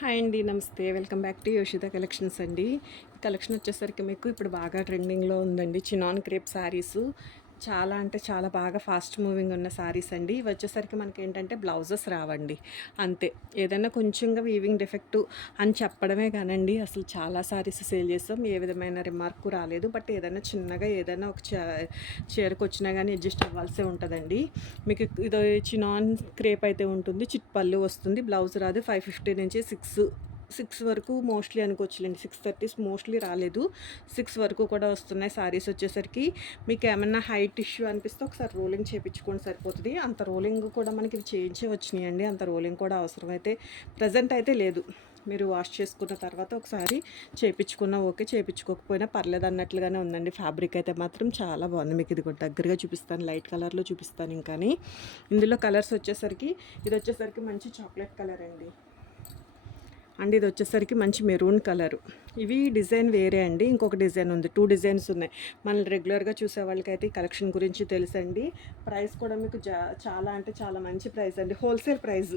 Hi అండి, నమస్తే. Welcome back to యోషిత collections అండి. కలెక్షన్ వచ్చేసరికి మీకు ఇప్పుడు బాగా ట్రెండింగ్లో ఉందండి చినాన్ క్రేప్ శారీసు. చాలా అంటే చాలా బాగా ఫాస్ట్ మూవింగ్ ఉన్న శారీస్ అండి. ఇవి వచ్చేసరికి మనకి ఏంటంటే బ్లౌజెస్ రావండి, అంతే. ఏదైనా కొంచెంగా వీవింగ్ డిఫెక్టు అని చెప్పడమే కానండి, అసలు చాలా శారీస్ సేల్ చేస్తాం, ఏ విధమైన రిమార్కు రాలేదు. బట్ ఏదైనా చిన్నగా ఏదైనా ఒక చీరకు వచ్చినా కానీ అడ్జస్ట్ అవ్వాల్సే ఉంటుందండి. మీకు ఇది చినాన్ క్రేప్ అయితే ఉంటుంది, చిట్ పళ్ళు వస్తుంది, బ్లౌజ్ రాదు. 550 నుంచి సిక్స్ వరకు మోస్ట్లీ అనుకోవచ్చులేండి. 6:30 మోస్ట్లీ రాలేదు, 6 వరకు కూడా వస్తున్నాయి శారీస్ వచ్చేసరికి. మీకు ఏమన్నా హైట్ ఇష్యూ అనిపిస్తే ఒకసారి రోలింగ్ చేయించుకోండి, సరిపోతుంది. అంత రోలింగ్ కూడా మనకి ఇవి చేయించే వచ్చినాయండి, అంత రోలింగ్ కూడా అవసరం అయితే ప్రజెంట్ అయితే లేదు. మీరు వాష్ చేసుకున్న తర్వాత ఒకసారి చేయించుకున్నా ఓకే, చేయించుకోకపోయినా పర్లేదు అన్నట్లుగానే ఉందండి. ఫ్యాబ్రిక్ అయితే మాత్రం చాలా బాగుంది. మీకు ఇది కూడా దగ్గరగా చూపిస్తాను, లైట్ కలర్లో చూపిస్తాను. ఇంకా ఇందులో కలర్స్ వచ్చేసరికి ఇది వచ్చేసరికి మంచి చాక్లెట్ కలర్ అండి, అండ్ ఇది వచ్చేసరికి మంచి మెరూన్ కలరు. ఇవి డిజైన్ వేరే అండి, ఇంకొక డిజైన్ ఉంది, 2 డిజైన్స్ ఉన్నాయి. మనం రెగ్యులర్గా చూసే వాళ్ళకైతే ఈ కలెక్షన్ గురించి తెలుసండి. ప్రైస్ కూడా మీకు చాలా అంటే చాలా మంచి ప్రైస్ అండి. హోల్సేల్ ప్రైస్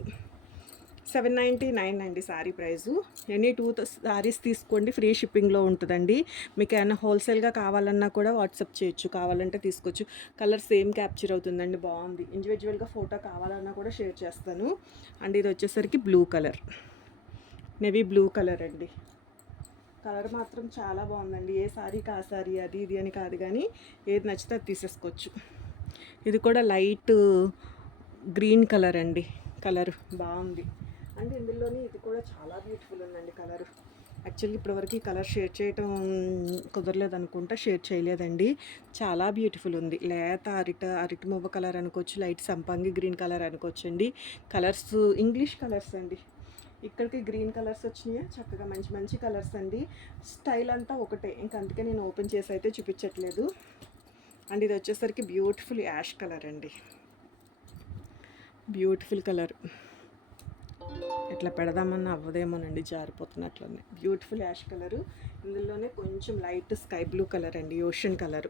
799 అండి శారీ ప్రైజు. ఎనీ 2 శారీస్ తీసుకోండి, ఫ్రీ షిప్పింగ్లో ఉంటుందండి. మీకు ఏమైనా హోల్సేల్గా కావాలన్నా కూడా వాట్సాప్ చేయొచ్చు, కావాలంటే తీసుకోవచ్చు. కలర్ సేమ్ క్యాప్చర్ అవుతుందండి, బాగుంది. ఇండివిజువల్గా ఫోటో కావాలన్నా కూడా షేర్ చేస్తాను. అండ్ ఇది వచ్చేసరికి blue colour, navy blue colour అండి. కలర్ మాత్రం చాలా బాగుందండి. ఏ శారీకి ఆ శారీ, అది ఇది అని కాదు, కానీ ఏది నచ్చితే అది తీసేసుకోవచ్చు. ఇది కూడా లైట్ గ్రీన్ కలర్ అండి, కలర్ బాగుంది. అండ్ ఇందులోని ఇది కూడా చాలా బ్యూటిఫుల్ ఉందండి కలర్. యాక్చువల్లీ ఇప్పటివరకు ఈ కలర్ షేర్ చేయటం కుదరలేదు అనుకుంటా, షేర్ చేయలేదండి. చాలా బ్యూటిఫుల్ ఉంది. లేత అరటి మువ్వ కలర్ అనుకోవచ్చు, లైట్ సంపంగి గ్రీన్ కలర్ అనుకోవచ్చు అండి. కలర్స్ ఇంగ్లీష్ కలర్స్ అండి. ఇక్కడికి గ్రీన్ కలర్స్ వచ్చినాయి, చక్కగా మంచి మంచి కలర్స్ అండి. స్టైల్ అంతా ఒకటే, ఇంక అందుకే నేను ఓపెన్ చేసి అయితే చూపించట్లేదు. అండ్ ఇది వచ్చేసరికి బ్యూటిఫుల్ యాష్ కలర్ అండి, బ్యూటిఫుల్ కలర్. ఇట్లా పెడదామన్నా అవ్వదేమోనండి, జారిపోతున్నట్లున్నాయి. Beautiful ash colour. ఇందులోనే కొంచెం లైట్ స్కై బ్లూ కలర్ అండి, ఓషన్ కలరు.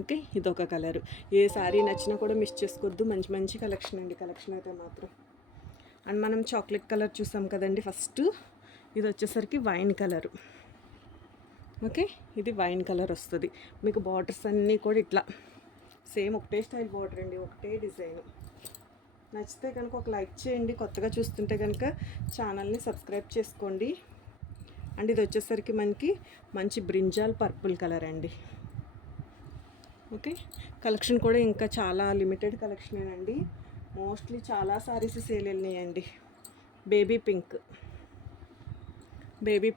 ఓకే, ఇదొక కలరు. ఏ శారీ నచ్చినా కూడా మిస్ చేసుకోవద్దు, మంచి మంచి కలెక్షన్ అండి. కలెక్షన్ అయితే మాత్రం. అండ్ మనం చాక్లెట్ కలర్ చూసాం కదండి ఫస్ట్, ఇది వచ్చేసరికి వైన్ కలరు. ఓకే, ఇది వైన్ కలర్ వస్తుంది. మీకు బార్డర్స్ అన్నీ కూడా ఇట్లా సేమ్ ఒకటే స్టైల్ బార్డర్ అండి, ఒకటే డిజైన్. నచ్చితే కనుక ఒక లైక్ చేయండి, కొత్తగా చూస్తుంటే కనుక ఛానల్ని సబ్స్క్రైబ్ చేసుకోండి. అండ్ ఇది వచ్చేసరికి మనకి మంచి బ్రింజాల్ పర్పుల్ కలర్ అండి. ఓకే, కలెక్షన్ కూడా ఇంకా చాలా లిమిటెడ్ కలెక్షనేనండి. మోస్ట్లీ చాలా సారీస్ సేల్ వెళ్ళినాయండి. బేబీ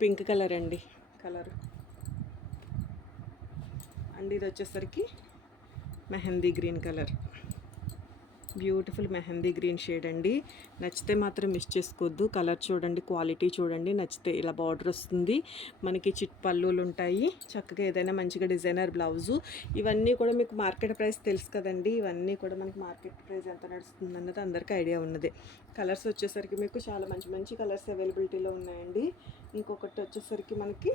పింక్ కలర్ అండి, కలర్. అండ్ ఇది వచ్చేసరికి mehndi green colour, beautiful mehndi green shade అండి. నచ్చితే మాత్రం మిస్ చేసుకోవద్దు. కలర్ చూడండి, క్వాలిటీ చూడండి. నచ్చితే ఇలా బార్డర్ వస్తుంది, మనకి చిట్ పళ్ళులు ఉంటాయి, చక్కగా ఏదైనా మంచిగా డిజైనర్ బ్లౌజు. ఇవన్నీ కూడా మీకు మార్కెట్ ప్రైస్ తెలుసు కదండి. ఇవన్నీ కూడా మనకి మార్కెట్ ప్రైస్ ఎంత నడుస్తుంది అన్నది అందరికీ ఐడియా ఉన్నది. కలర్స్ వచ్చేసరికి మీకు చాలా మంచి మంచి కలర్స్ అవైలబిలిటీలో ఉన్నాయండి. ఇంకొకటి వచ్చేసరికి మనకి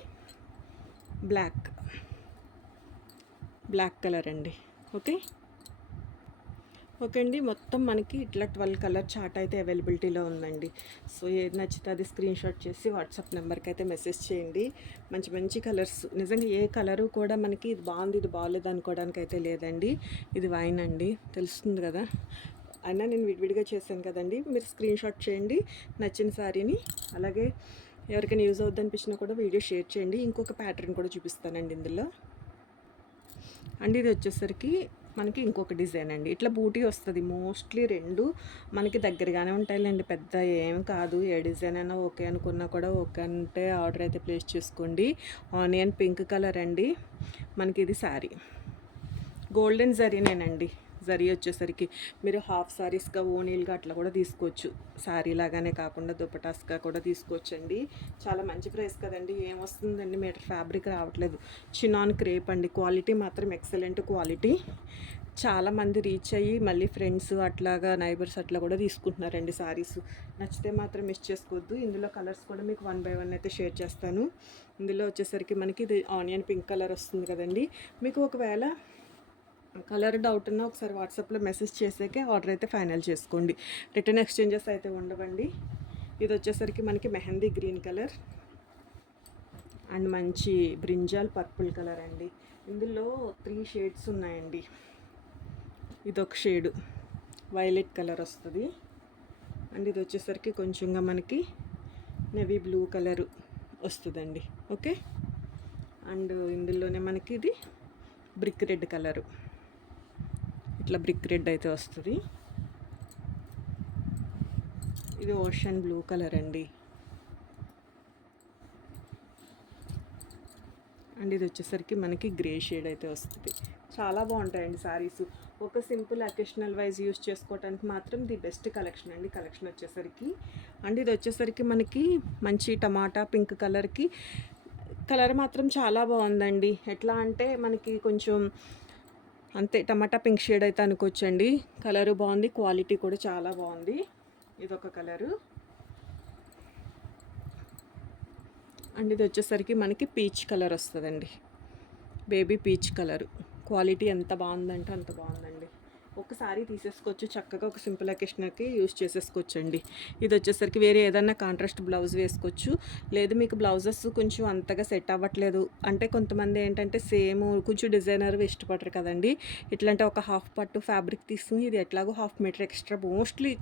బ్లాక్ కలర్ అండి. ఓకే అండి, మొత్తం మనకి ఇట్లా 12 కలర్ చార్ట్ అయితే అవైలబిలిటీలో ఉందండి. సో ఏది నచ్చితే అది స్క్రీన్ షాట్ చేసి వాట్సాప్ నెంబర్కి అయితే మెసేజ్ చేయండి. మంచి మంచి కలర్స్, నిజంగా ఏ కలరు కూడా మనకి ఇది బాగుంది ఇది బాగాలేదు అనుకోవడానికి అయితే లేదండి. ఇది వైన్ అండి, తెలుస్తుంది కదా. అయినా నేను విడివిడిగా చేశాను కదండి, మీరు స్క్రీన్ షాట్ చేయండి నచ్చిన శారీని. అలాగే ఎవరికైనా యూజ్ అవుద్ది అనిపించినా కూడా వీడియో షేర్ చేయండి. ఇంకొక ప్యాటర్న్ కూడా చూపిస్తానండి ఇందులో. అండ్ ఇది వచ్చేసరికి మనకి ఇంకొక డిజైన్ అండి, ఇట్లా బూటీ వస్తుంది. మోస్ట్లీ రెండు మనకి దగ్గరగానే ఉంటాయిలేండి, పెద్ద ఏం కాదు. ఏ డిజైన్ అయినా ఓకే అనుకున్నా కూడా ఓకే అంటే ఆర్డర్ అయితే ప్లేస్ చేసుకోండి. ఆనియన్ పింక్ కలర్ అండి. మనకి ఇది శారీ గోల్డెన్ జరీనేనండి. జరీ వచ్చేసరికి మీరు హాఫ్ శారీస్గా ఓనీలుగా అట్లా కూడా తీసుకోవచ్చు, శారీ లాగానే కాకుండా దుపటాస్గా కూడా తీసుకోవచ్చు అండి. చాలా మంచి ప్రైస్ కదండి. ఏమొస్తుందండి, మీటర్ ఫ్యాబ్రిక్ రావట్లేదు. చినాన్ క్రేప్ అండి, క్వాలిటీ మాత్రం ఎక్సలెంట్ క్వాలిటీ. చాలామంది రీచ్ అయ్యి మళ్ళీ ఫ్రెండ్స్ అట్లాగా నైబర్స్ అట్లా కూడా తీసుకుంటున్నారండి శారీస్. నచ్చితే మాత్రం మిస్ చేసుకోవద్దు. ఇందులో కలర్స్ కూడా మీకు 1 by 1 అయితే షేర్ చేస్తాను. ఇందులో వచ్చేసరికి మనకి ఇది ఆనియన్ పింక్ కలర్ వస్తుంది కదండి. మీకు ఒకవేళ కలర్ డౌట్ ఉన్నా ఒకసారి వాట్సాప్లో మెసేజ్ చేసాకే ఆర్డర్ అయితే ఫైనల్ చేసుకోండి. రిటర్న్ ఎక్స్చేంజెస్ అయితే ఉండవండి. ఇది వచ్చేసరికి మనకి మెహందీ గ్రీన్ కలర్ అండ్ మంచి బ్రింజాల్ పర్పుల్ కలర్ అండి. ఇందులో 3 షేడ్స్ ఉన్నాయండి. ఇదొక షేడు వైలెట్ కలర్ వస్తుంది. అండ్ ఇది వచ్చేసరికి కొంచెంగా మనకి నేవీ బ్లూ కలరు వస్తుందండి. ఓకే. అండ్ ఇందులోనే మనకి ఇది బ్రిక్ రెడ్ కలరు, ఇట్లా బ్రిక్ రెడ్ అయితే వస్తుంది. ఇది ఓషన్ బ్లూ కలర్ అండి. అండ్ ఇది వచ్చేసరికి మనకి గ్రే షేడ్ అయితే వస్తుంది. చాలా బాగుంటాయండి శారీస్. ఒక సింపుల్ అకేషనల్ వైజ్ యూస్ చేసుకోవడానికి మాత్రం ది బెస్ట్ కలెక్షన్ అండి కలెక్షన్ వచ్చేసరికి. అండ్ ఇది వచ్చేసరికి మనకి మంచి టమాటా పింక్ కలర్కి కలర్ మాత్రం చాలా బాగుందండి. ఎట్లా అంటే మనకి కొంచెం అంతే టమాటా పింక్ షేడ్ అయితే అనుకోవచ్చండి. కలరు బాగుంది, క్వాలిటీ కూడా చాలా బాగుంది. ఇదొక కలరు. అండ్ ఇది వచ్చేసరికి మనకి పీచ్ కలర్ వస్తుందండి. Baby peach colour. క్వాలిటీ ఎంత బాగుందంటే అంత బాగుందండి. ఒకసారి తీసేసుకోవచ్చు, చక్కగా ఒక సింపుల్ అకేషన్కి యూస్ చేసేసుకోవచ్చు అండి. ఇది వచ్చేసరికి వేరే ఏదన్నా కాంట్రాస్ట్ బ్లౌజ్ వేసుకోవచ్చు. లేదు మీకు బ్లౌజెస్ కొంచెం అంతగా సెట్ అవ్వట్లేదు అంటే కొంతమంది ఏంటంటే సేమ్ కొంచెం డిజైనర్ ఇష్టపడరు కదండి. ఇట్లాంటి ఒక హాఫ్ పట్టు ఫ్యాబ్రిక్ తీసుకుని ఇది ఎట్లాగో 1/2 మీటర్ ఎక్స్ట్రా మోస్ట్లీ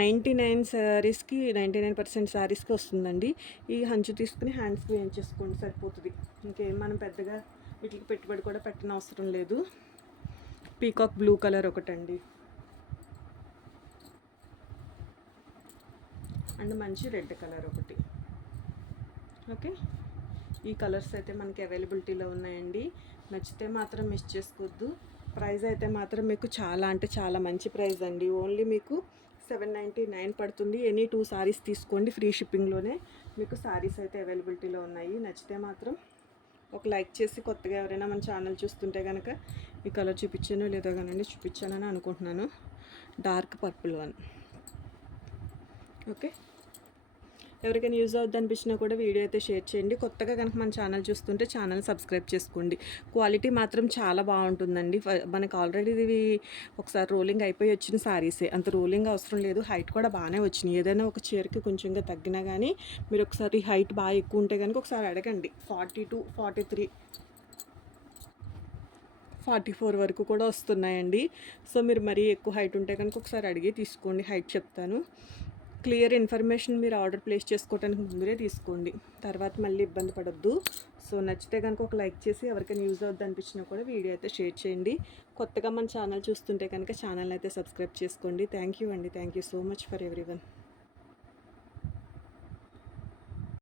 99% శారీస్కి వస్తుందండి. ఈ హంచు తీసుకుని హ్యాండ్స్కి వేయించేసుకోండి సరిపోతుంది. ఇంకేం మనం పెద్దగా వీటికి పెట్టుబడి కూడా పెట్టిన అవసరం లేదు. పీకాక్ బ్లూ కలర్ ఒకటండి. అండ్ మంచి రెడ్ కలర్ ఒకటి. ఓకే. ఈ కలర్స్ అయితే మనకి అవైలబిలిటీలో ఉన్నాయండి. నచ్చితే మాత్రం మిస్ చేసుకోవద్దు. ప్రైస్ అయితే మాత్రం మీకు చాలా అంటే చాలా మంచి ప్రైస్ అండి. ఓన్లీ మీకు 799 పడుతుంది. ఎనీ 2 సారీస్ తీసుకోండి, ఫ్రీ షిప్పింగ్లోనే మీకు సారీస్ అయితే అవైలబిలిటీలో ఉన్నాయి. నచ్చితే మాత్రం ఒక లైక్ చేసి కొత్తగా ఎవరైనా మన ఛానల్ చూస్తుంటే కనుక ఈ కలర్ చూపించానో లేదో కానండి చూపించానని అనుకుంటున్నాను. Dark purple one. ఓకే. ఎవరికైనా యూజ్ అవుద్ది అనిపించినా కూడా వీడియో అయితే షేర్ చేయండి. కొత్తగా కనుక మన ఛానల్ చూస్తుంటే ఛానల్ సబ్స్క్రైబ్ చేసుకోండి. క్వాలిటీ మాత్రం చాలా బాగుంటుందండి. మనకు ఆల్రెడీ ఇవి ఒకసారి రోలింగ్ అయిపోయి వచ్చిన శారీసే, అంత రోలింగ్ అవసరం లేదు. హైట్ కూడా బాగానే వచ్చినాయి. ఏదైనా ఒక చీరకి కొంచెంగా తగ్గినా కానీ మీరు ఒకసారి హైట్ బాగా ఎక్కువ ఉంటే కనుక ఒకసారి అడగండి. 42, 43, 44 వరకు కూడా వస్తున్నాయండి. సో మీరు మరీ ఎక్కువ హైట్ ఉంటే కనుక ఒకసారి అడిగి తీసుకోండి. హైట్ చెప్తాను. క్లియర్ ఇన్ఫర్మేషన్ మీరు ఆర్డర్ ప్లేస్ చేసుకోవడానికి ముందురే తీసుకోండి, తర్వాత మళ్ళీ ఇబ్బంది పడొద్దు. సో నచ్చితే కనుక ఒక లైక్ చేసి ఎవరికైనా యూజ్ అవుద్ది అనిపించినా కూడా వీడియో అయితే షేర్ చేయండి. కొత్తగా మన ఛానల్ చూస్తుంటే కనుక ఛానల్ అయితే సబ్స్క్రైబ్ చేసుకోండి. థ్యాంక్ యూ అండి. Thank you so much for everyone.